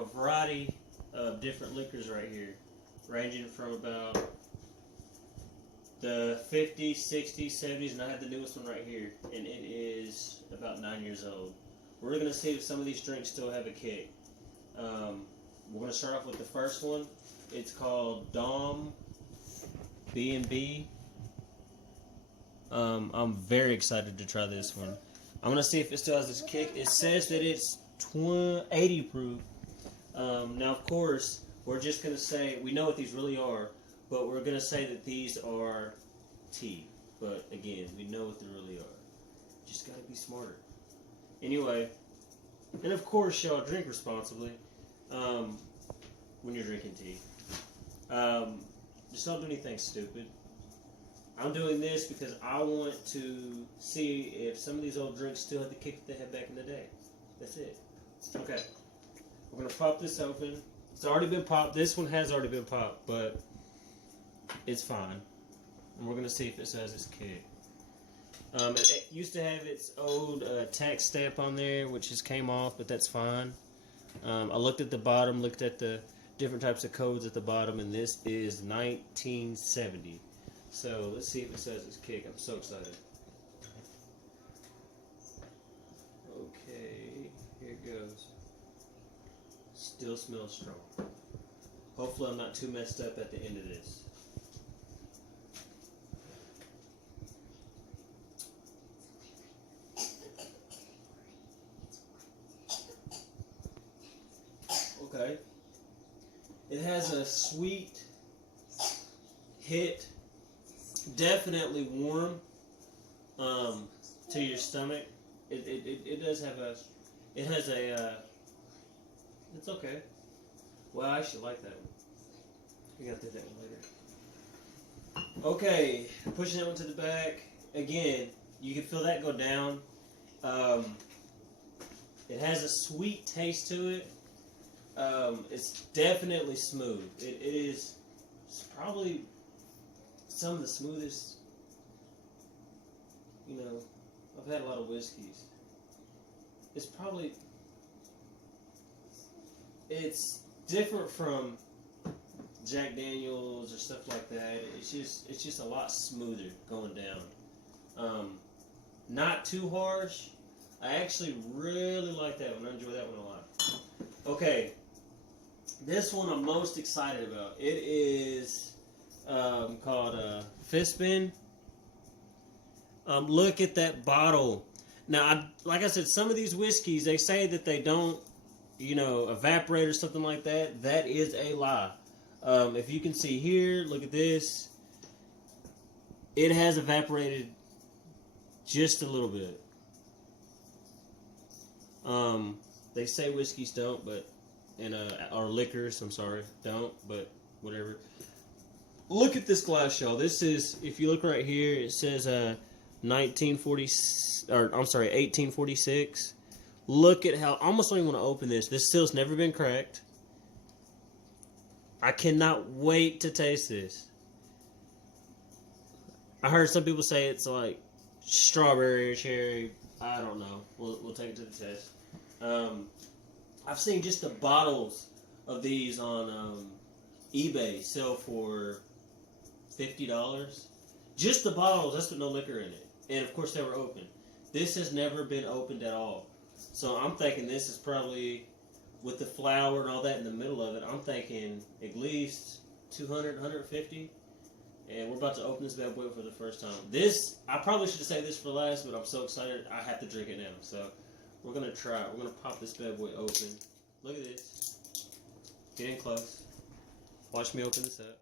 a variety of different liquors right here, ranging from about the 50s, 60s, 70s, and I have the newest one right here, and it is about 9 years old. We're going to see if some of these drinks still have a kick. We're going to start off with the first one. It's called Dom B&B. I'm very excited to try this one. I'm going to see if it still has this kick. It says that it's 80 proof. Now, of course, we're just going to say, we know what these really are, but we're going to say that these are tea. But again, we know what they really are. Just got to be smarter. Anyway, and of course, y'all drink responsibly when you're drinking tea. Just don't do anything stupid. I'm doing this because I want to see if some of these old drinks still have the kick that they had back in the day. That's it. Okay. We're going to pop this open. It's already been popped. This one has already been popped, but it's fine. And we're going to see if it says it's kick. It used to have its old tax stamp on there, which just came off, but that's fine. I looked at the bottom, looked at the different types of codes at the bottom, and this is 1970. So let's see if it says it's kick. I'm so excited. Okay, here it goes. Still smells strong. Hopefully I'm not too messed up at the end of this. Okay. It has a sweet hit, definitely warm to your stomach. It does have a, it has a, it's okay. Well, I actually like that one. We gotta do that one later. Okay, pushing that one to the back. Again, you can feel that go down. It has a sweet taste to it. It's definitely smooth. It's probably some of the smoothest, you know, I've had a lot of whiskeys. It's different from Jack Daniels or stuff like that. It's just a lot smoother going down. Not too harsh. I actually really like that one. I enjoy that one a lot. Okay. This one I'm most excited about. It is called Fizbin. Look at that bottle. Now, like I said, some of these whiskeys, they say that they don't, evaporate or something like that. That is a lie. If you can see here, look at this. It has evaporated just a little bit. They say whiskeys don't, but or liquors, I'm sorry, don't, but whatever. Look at this glass, y'all. This is, if you look right here, it says 1846. Look at how, I almost don't even want to open this. This still's never been cracked. I cannot wait to taste this. I heard some people say it's like strawberry or cherry. I don't know. We'll take it to the test. I've seen just the bottles of these on eBay sell for $50. Just the bottles, that's with no liquor in it. And of course they were open. This has never been opened at all. So I'm thinking this is probably, with the flour and all that in the middle of it, I'm thinking at least 200, 150. And we're about to open this bad boy for the first time. This, I probably should have saved this for last, but I'm so excited I have to drink it now. So we're going to try it. We're going to pop this bad boy open. Look at this. Get in close. Watch me open this up.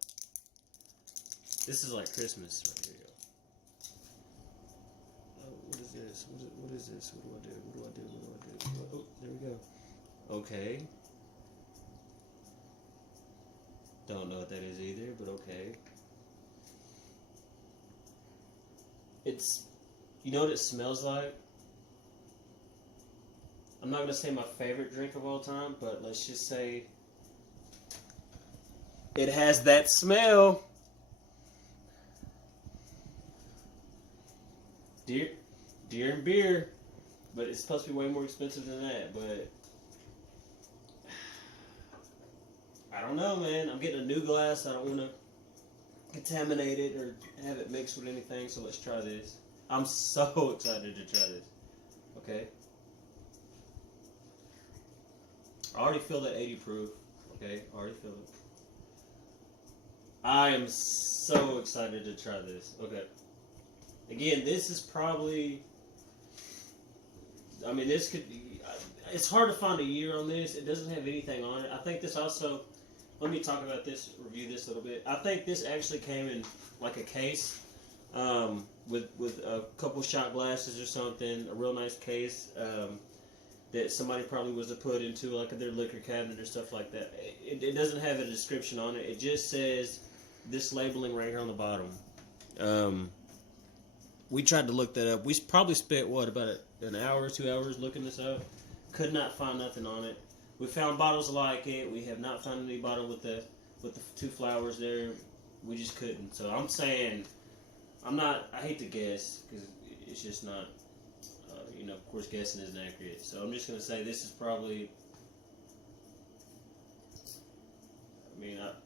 This is like Christmas right here, y'all. Oh, what is this? What is this? What do I do? What do I do? What do I do? Oh, there we go. Okay. Don't know what that is either, but okay. It's, you know what it smells like? I'm not going to say my favorite drink of all time, but let's just say it has that smell. Deer and beer, but it's supposed to be way more expensive than that, but don't know, man. I'm getting a new glass. I don't want to contaminate it or have it mixed with anything. So let's try this. I'm so excited to try this. Okay. I already feel that 80 proof. Okay, I already feel it. I am so excited to try this. Okay. Again, this is probably... I mean, this could be... It's hard to find a year on this. It doesn't have anything on it. I think this also... Let me talk about this, review this a little bit. I think this actually came in like a case with a couple shot glasses or something. A real nice case that somebody probably was to put into like their liquor cabinet or stuff like that. It doesn't have a description on it. It just says this labeling right here on the bottom. We tried to look that up. We probably spent, what, about an hour or 2 hours looking this up. Could not find nothing on it. We found bottles like it. We have not found any bottle with the two flowers there. We just couldn't. So I'm saying, I hate to guess, because it's just not, of course guessing isn't accurate. So I'm just going to say this is probably,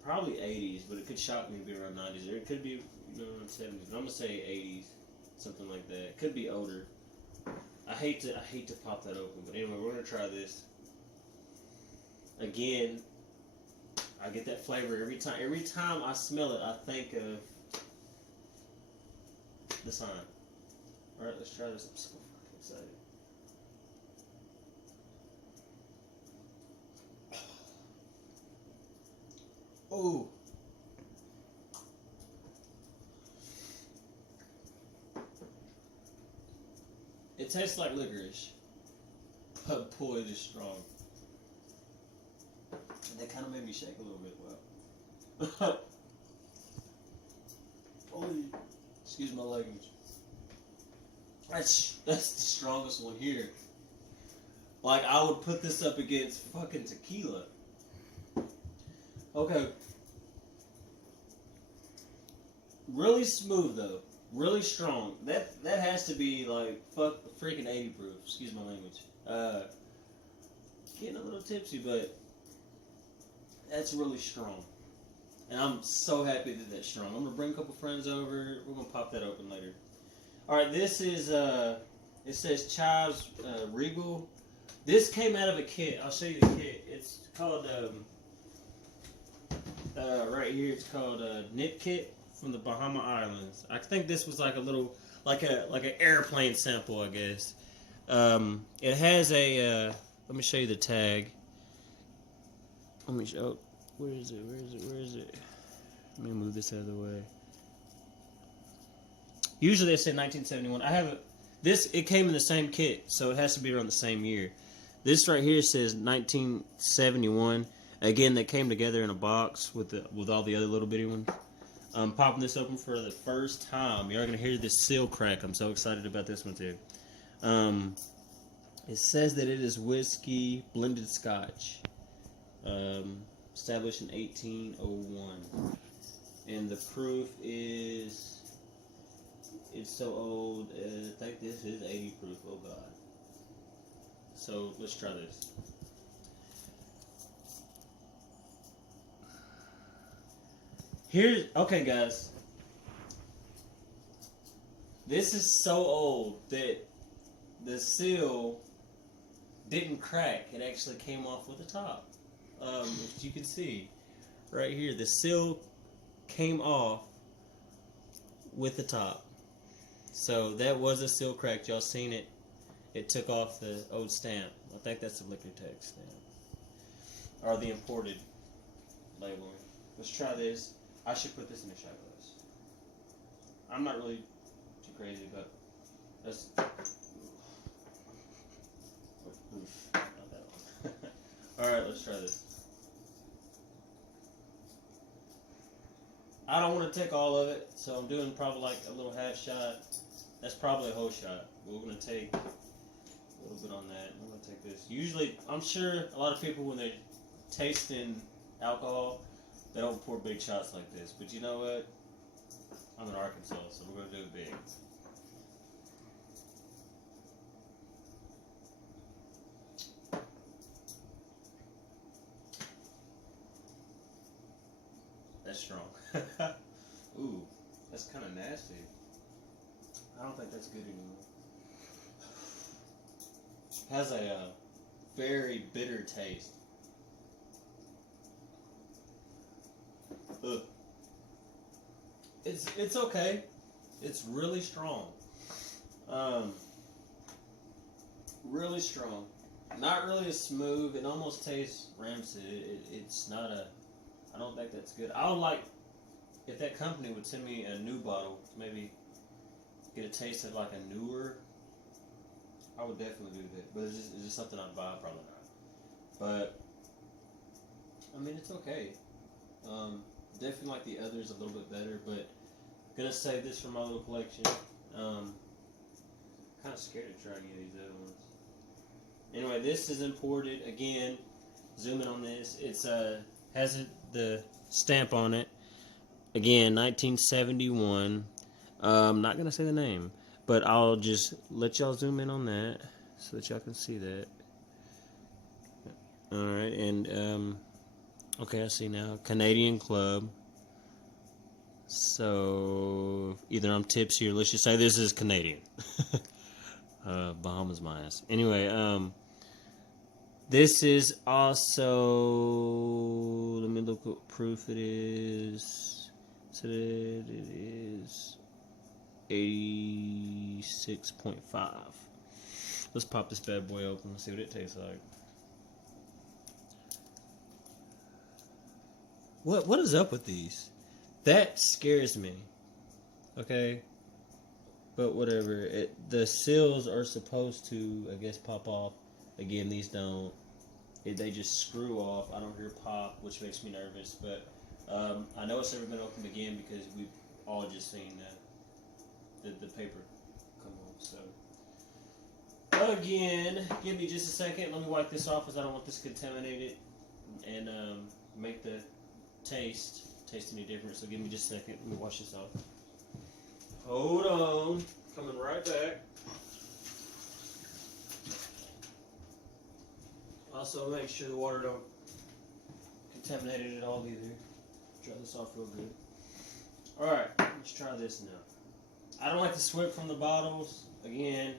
probably 80s, but it could shock me to be around 90s. Or it could be, around 70s. But I'm going to say 80s, something like that. It could be older. I hate to pop that open, but anyway, we're going to try this. Again, I get that flavor every time. Every time I smell it, I think of the sign. All right, let's try this. I'm so fucking excited. Oh. It tastes like licorice, but boy, it is strong. That kind of made me shake a little bit. Wow. Holy, excuse my language. That's the strongest one here. Like, I would put this up against fucking tequila. Okay. Really smooth though. Really strong. That has to be like freaking 80 proof. Excuse my language. Getting a little tipsy, but that's really strong. And I'm so happy that that's strong. I'm gonna bring a couple friends over. We're gonna pop that open later. All right, this is it says Chivas Regal. This came out of a kit. I'll show you the kit. It's called right here. It's called Nip Kit from the Bahama Islands. I think this was like a little like an airplane sample, I guess. It has a let me show you the tag. Let me show. Where is it? Let me move this out of the way. Usually they say 1971. I have it came in the same kit, so it has to be around the same year. This right here says 1971. Again, they came together in a box with all the other little bitty ones. I'm popping this open for the first time. You're gonna hear this seal crack. I'm so excited about this one too. It says that it is whiskey blended Scotch, established in 1801, and the proof is. It's so old. I think this is 80 proof. Oh God. So let's try this. Okay, guys. This is so old that the seal didn't crack. It actually came off with the top. As you can see right here, the seal came off with the top. So that was a seal crack. Y'all seen it. It took off the old stamp. I think that's the Liquor Tech stamp. Or the imported labeling. Let's try this. I should put this in a shot glass. I'm not really too crazy, but that's... Oof, not that one. Alright, let's try this. I don't want to take all of it, so I'm doing probably like a little half shot. That's probably a whole shot. We're going to take a little bit on that. I'm going to take this. Usually, I'm sure a lot of people, when they're tasting alcohol, they don't pour big shots like this. But you know what? I'm in Arkansas, so we're going to do it big. That's strong. Ooh, that's kind of nasty. I don't think that's good anymore. Has a very bitter taste. Ugh. It's okay. It's really strong. Really strong. Not really as smooth. It almost tastes rancid. It's not a. I don't think that's good. I would like if that company would send me a new bottle to maybe get a taste of like a newer. I would definitely do that. But it's just something I'd buy, probably not. But I mean, it's okay. Definitely like the others a little bit better, but gonna save this for my little collection. Kind of scared to try any of these other ones. Anyway, this is imported again. Zoom in on this. It's has the stamp on it. Again, 1971. Not gonna say the name, but I'll just let y'all zoom in on that so that y'all can see that. All right, and okay, I see now. Canadian Club. So either I'm tipsy or let's just say this is Canadian. Bahamas my ass. Anyway, this is also. Let me look what proof it is. So it is 86.5. Let's pop this bad boy open and see what it tastes like. What is up with these? That scares me. Okay? But whatever. The seals are supposed to, I guess, pop off. Again, these don't. They just screw off. I don't hear pop, which makes me nervous. But I know it's never been opened again because we've all just seen the paper come off. So again, give me just a second. Let me wipe this off because I don't want this contaminated and make the taste any different. So give me just a second. Let me wash this off. Hold on. Coming right back. Also, make sure the water don't contaminate it at all either. Dry this off real good. Alright, let's try this now. I don't like to swig from the bottles. Again,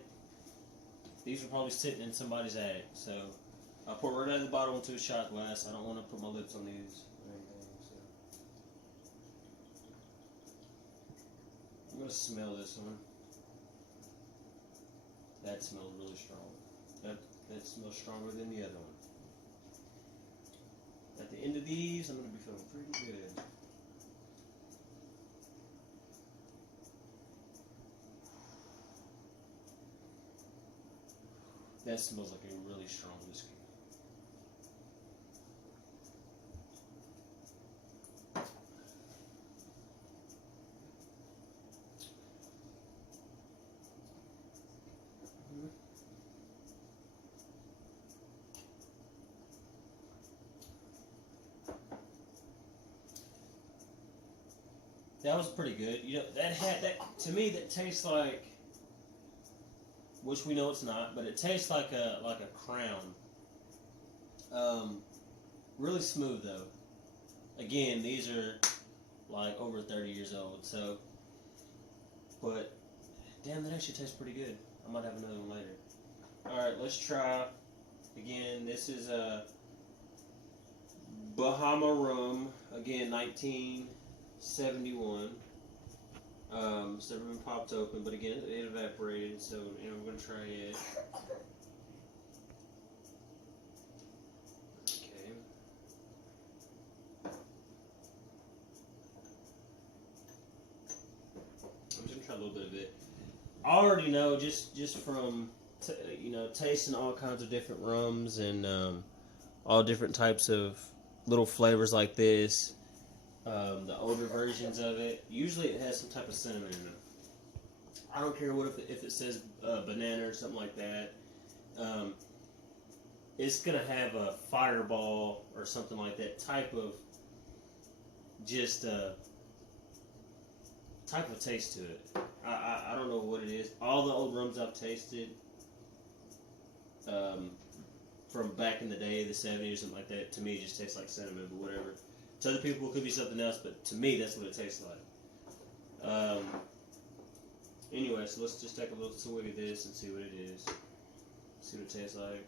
these are probably sitting in somebody's attic. So, I'll pour right out of the bottle into a shot glass. I don't want to put my lips on these or anything. So. I'm going to smell this one. That smells really strong. That smells stronger than the other one. At the end of these, I'm going to be feeling pretty good. That smells like a really strong whiskey. That was pretty good. You know, that to me that tastes like, which we know it's not, but it tastes like a Crown. Really smooth though. Again, these are like over 30 years old, so. But damn, that actually tastes pretty good. I might have another one later. All right, let's try. Again, this is a Bahama Rum. Again, 1971. It's never been popped open, but again, it evaporated, so we're gonna try it. Okay. I'm just gonna try a little bit of it. I already know just from tasting all kinds of different rums and all different types of little flavors like this. The older versions of it, usually it has some type of cinnamon in it. I don't care if it says banana or something like that. It's gonna have a fireball or something like that type of type of taste to it. I don't know what it is. All the old rums I've tasted from back in the day, the 70s or something like that, to me it just tastes like cinnamon, but whatever. To other people, it could be something else, but to me, that's what it tastes like. Anyway, so let's just take a little swig of this and see what it is. See what it tastes like.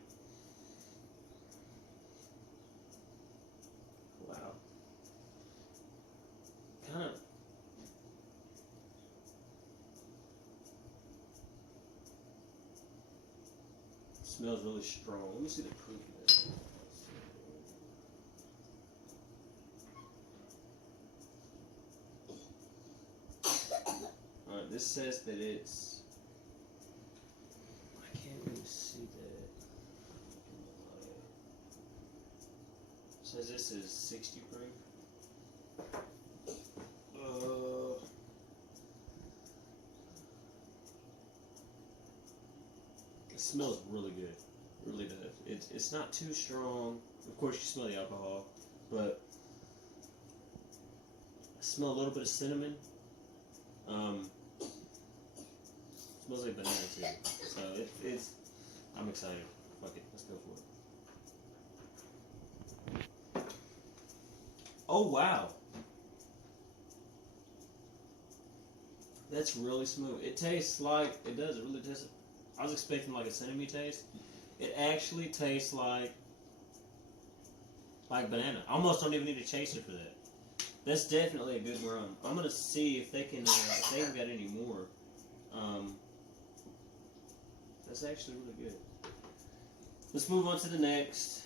Wow. Kind of. Smells really strong. Let me see the proof of it. Alright, this says that it's. I can't really see that. It says this is 60 proof. It smells really good. It really does. It's not too strong. Of course, you smell the alcohol, but I smell a little bit of cinnamon. Smells like banana too. So it's. I'm excited. Fuck it. Let's go for it. Oh wow. That's really smooth. It tastes like it does. It really tastes. I was expecting like a cinnamon taste. It actually tastes like banana. I almost don't even need a chaser for that. That's definitely a good rum. I'm gonna see if they can if they even got any more. That's actually really good. Let's move on to the next.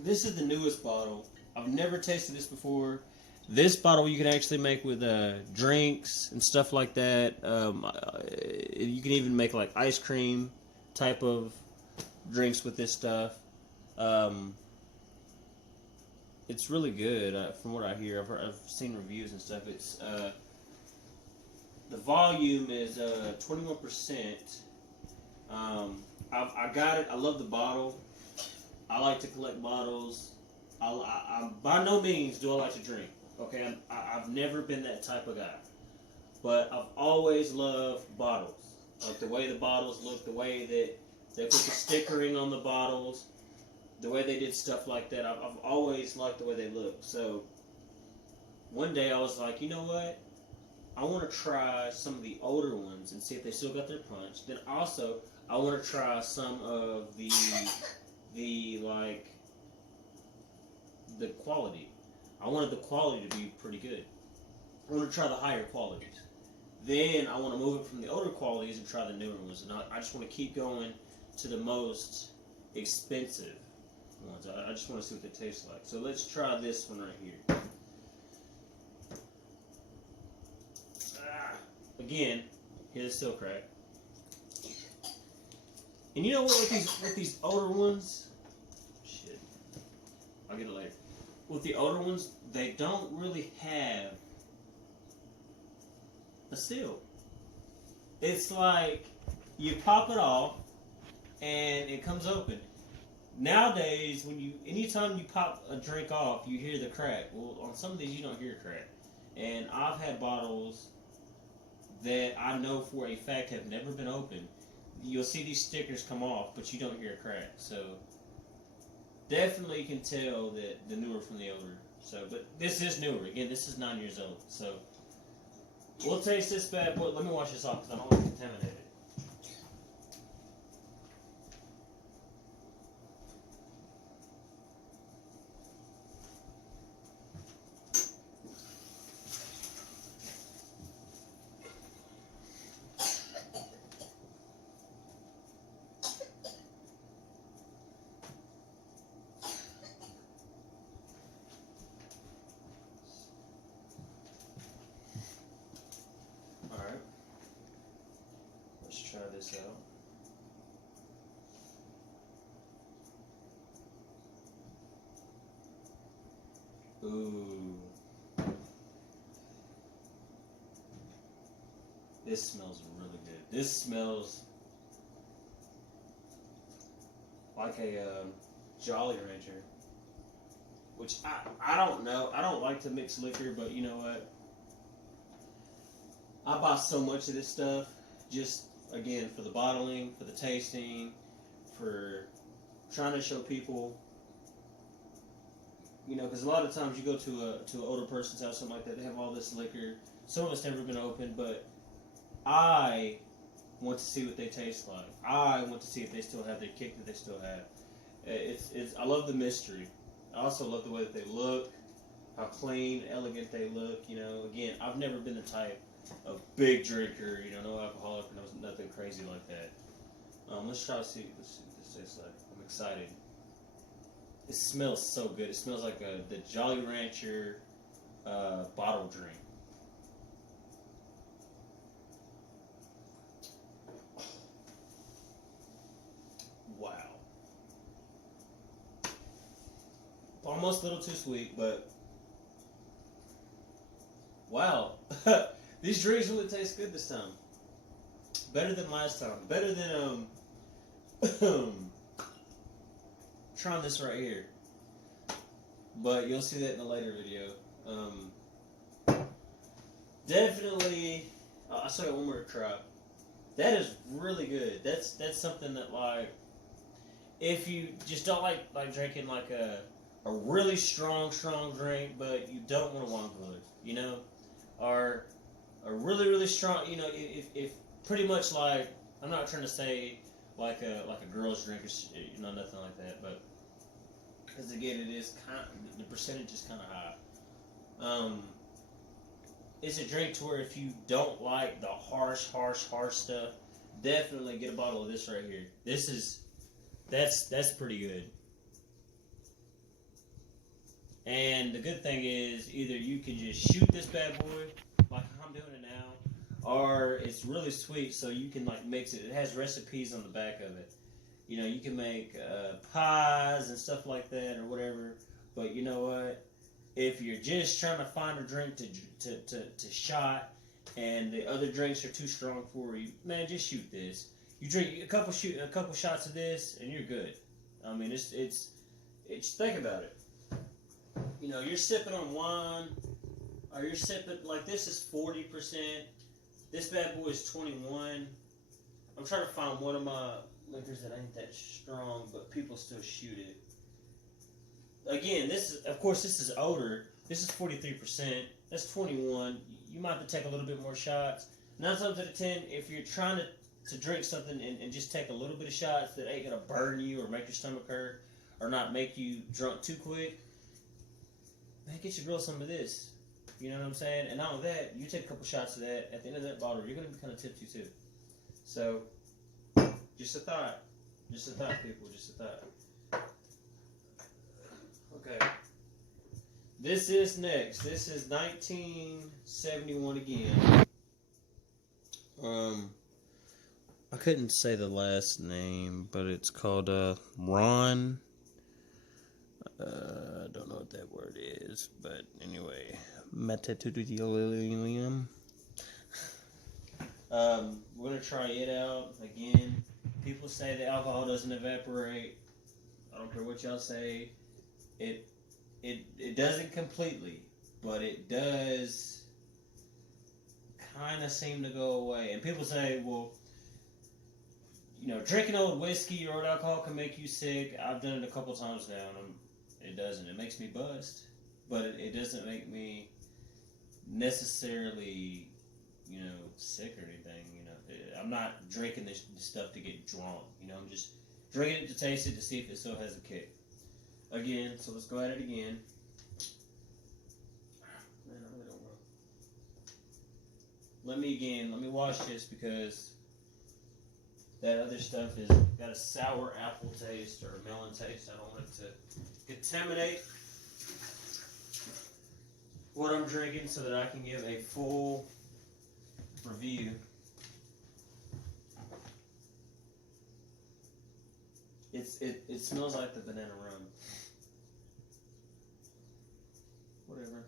This is the newest bottle. I've never tasted this before. This bottle you can actually make with drinks and stuff like that. You can even make like ice cream type of drinks with this stuff. It's really good from what I hear. I've seen reviews and stuff. It's the volume is 21%. I got it. I love the bottle. I like to collect bottles. I by no means do I like to drink. Okay, I've never been that type of guy, but I've always loved bottles. Like the way the bottles look, the way that they put the stickering on the bottles, the way they did stuff like that. I've always liked the way they look. So one day I was like, you know what? I want to try some of the older ones and see if they still got their punch. Then also I want to try some of the quality. I wanted the quality to be pretty good. I want to try the higher qualities. Then I want to move it from the older qualities and try the newer ones. And I just want to keep going to the most expensive ones. I just want to see what they taste like. So let's try this one right here. Again, here's still crack. And you know what? With these older ones, shit, I'll get it later. With the older ones, they don't really have a seal. It's like you pop it off and it comes open. Nowadays, anytime you pop a drink off, you hear the crack. Well, on some of these, you don't hear crack. And I've had bottles that I know for a fact have never been opened. You'll see these stickers come off, but you don't hear a crack. So definitely can tell that the newer from the older. So, but this is newer. Again, this is 9 years old. So we'll taste this bad boy. Let me wash this off because I don't want to contaminate it. Alright. Let's try this out. Ooh. This smells really good. This smells like a Jolly Rancher. Which I don't know. I don't like to mix liquor, but you know what? I buy so much of this stuff just, again, for the bottling, for the tasting, for trying to show people You know, because a lot of times you go to an older person's house, something like that, they have all this liquor. Some of it's never been opened, but I want to see what they taste like. I want to see if they still have their kick that they still have. I love the mystery. I also love the way that they look, how clean, elegant they look. You know, again, I've never been the type of big drinker. You know, no alcoholic, nothing crazy like that. Let's try to see what this tastes like. I'm excited. It smells so good. It smells like the Jolly Rancher bottle drink. Wow. Almost a little too sweet, but wow. These drinks really taste good this time. Better than last time. Better than trying this right here. But you'll see that in a later video. Definitely, I'll show you one more try. That is really good. That's something that, like, if you just don't like drinking like a really strong drink, but you don't want a wine cooler, you know, or a really strong, you know, if pretty much like, I'm not trying to say like a girl's drink or you know, nothing like that, but because again, it is the percentage is kind of high. It's a drink to where if you don't like the harsh stuff, definitely get a bottle of this right here. That's pretty good. And the good thing is, either you can just shoot this bad boy, like I'm doing it now, or it's really sweet, so you can like mix it. It has recipes on the back of it. You know, you can make pies and stuff like that, or whatever. But you know what? If you're just trying to find a drink to shot, and the other drinks are too strong for you, man, just shoot this. You drink a couple shots of this, and you're good. I mean, it's think about it. You know, you're sipping on wine, or you're sipping, like, this is 40%. This bad boy is 21. I'm trying to find one of my liquors that ain't that strong, but people still shoot it. Again, this is older. This is 43%. That's 21. You might have to take a little bit more shots. 9 times out of 10, if you're trying to drink something and just take a little bit of shots that ain't gonna burn you or make your stomach hurt or not make you drunk too quick, man, get your girl some of this. You know what I'm saying? And not only that, you take a couple shots of that, at the end of that bottle, you're gonna be kind of tipsy too. So, just a thought. Just a thought, people. Just a thought. Okay. This is next. This is 1971 again. I couldn't say the last name, but it's called Ron. I don't know what that word is, but anyway, Metatutilium. We're gonna try it out again. People say the alcohol doesn't evaporate. I don't care what y'all say. It doesn't completely, but it does kind of seem to go away. And people say, well, you know, drinking old whiskey or old alcohol can make you sick. I've done it a couple times now, and it doesn't. It makes me bust, but it doesn't make me necessarily, you know, sick or anything. You know, I'm not drinking this stuff to get drunk. You know, I'm just drinking it to taste it to see if it still has a kick. Again, so let's go at it again. Man, I really don't know. Let me wash this because that other stuff has got a sour apple taste or a melon taste. I don't want it to contaminate what I'm drinking so that I can give a full review. It smells like the banana rum. Whatever.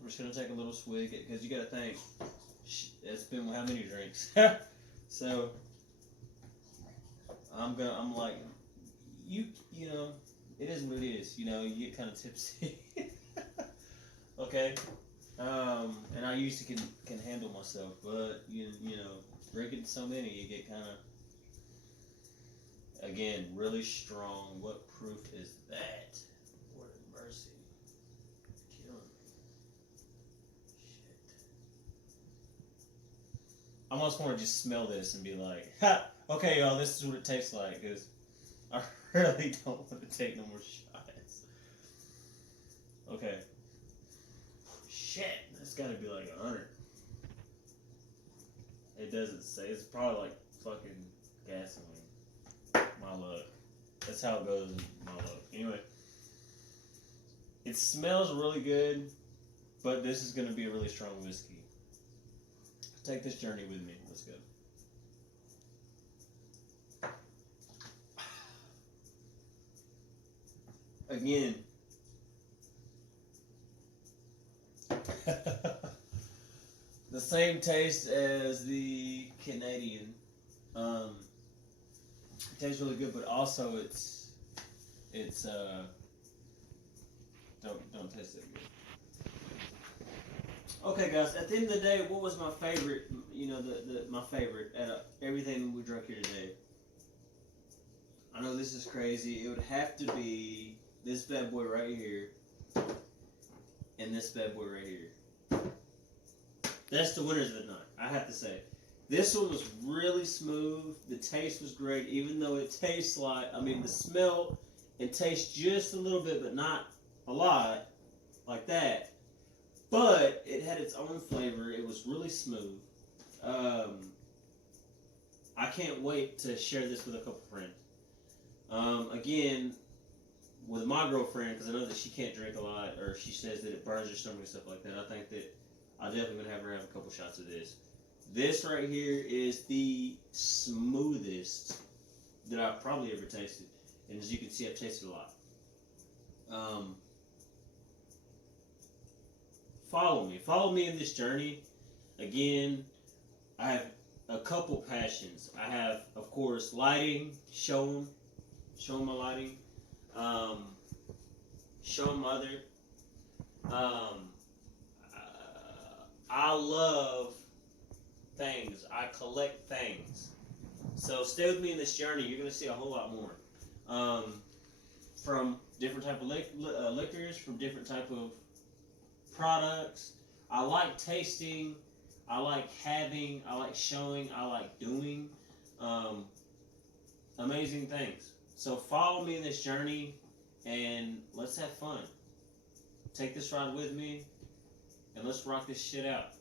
I'm just gonna take a little swig because you gotta think. It's been how many drinks? So I'm like, you know, it is what it is. You know, you get kind of tipsy. Okay. And I usually can handle myself, but you know, drinking so many, you get kind of. Again, really strong. What proof is that? Lord of mercy. Killing me. Shit. I almost want to just smell this and be like, ha! Okay, y'all, this is what it tastes like. Because I really don't want to take no more shots. Okay. Shit, that's got to be like 100. It doesn't say. It's probably like fucking gasoline. My luck. That's how it goes in my luck. Anyway. It smells really good, but this is going to be a really strong whiskey. Take this journey with me. Let's go. Again. The same taste as the Canadian. It tastes really good, but also it's don't taste that good. Okay, guys. At the end of the day, what was my favorite? You know, my favorite out of everything we drank here today. I know this is crazy. It would have to be this bad boy right here, and this bad boy right here. That's the winners of the night. I have to say, this one was really smooth. The taste was great, even though it tastes like. I mean, the smell and taste just a little bit, but not a lot, like that. But it had its own flavor. It was really smooth. I can't wait to share this with a couple friends. Again, with my girlfriend, because I know that she can't drink a lot, or she says that it burns her stomach and stuff like that. I think that I'm definitely going to have her have a couple shots of this. This right here is the smoothest that I've probably ever tasted. And as you can see, I've tasted a lot. Follow me. Follow me in this journey. Again, I have a couple passions. I have, of course, lighting. Show them my lighting. Show them other. I love things. I collect things. So stay with me in this journey. You're going to see a whole lot more. From different type of liquors, from different type of products. I like tasting. I like having. I like showing. I like doing amazing things. So follow me in this journey and let's have fun. Take this ride with me and let's rock this shit out.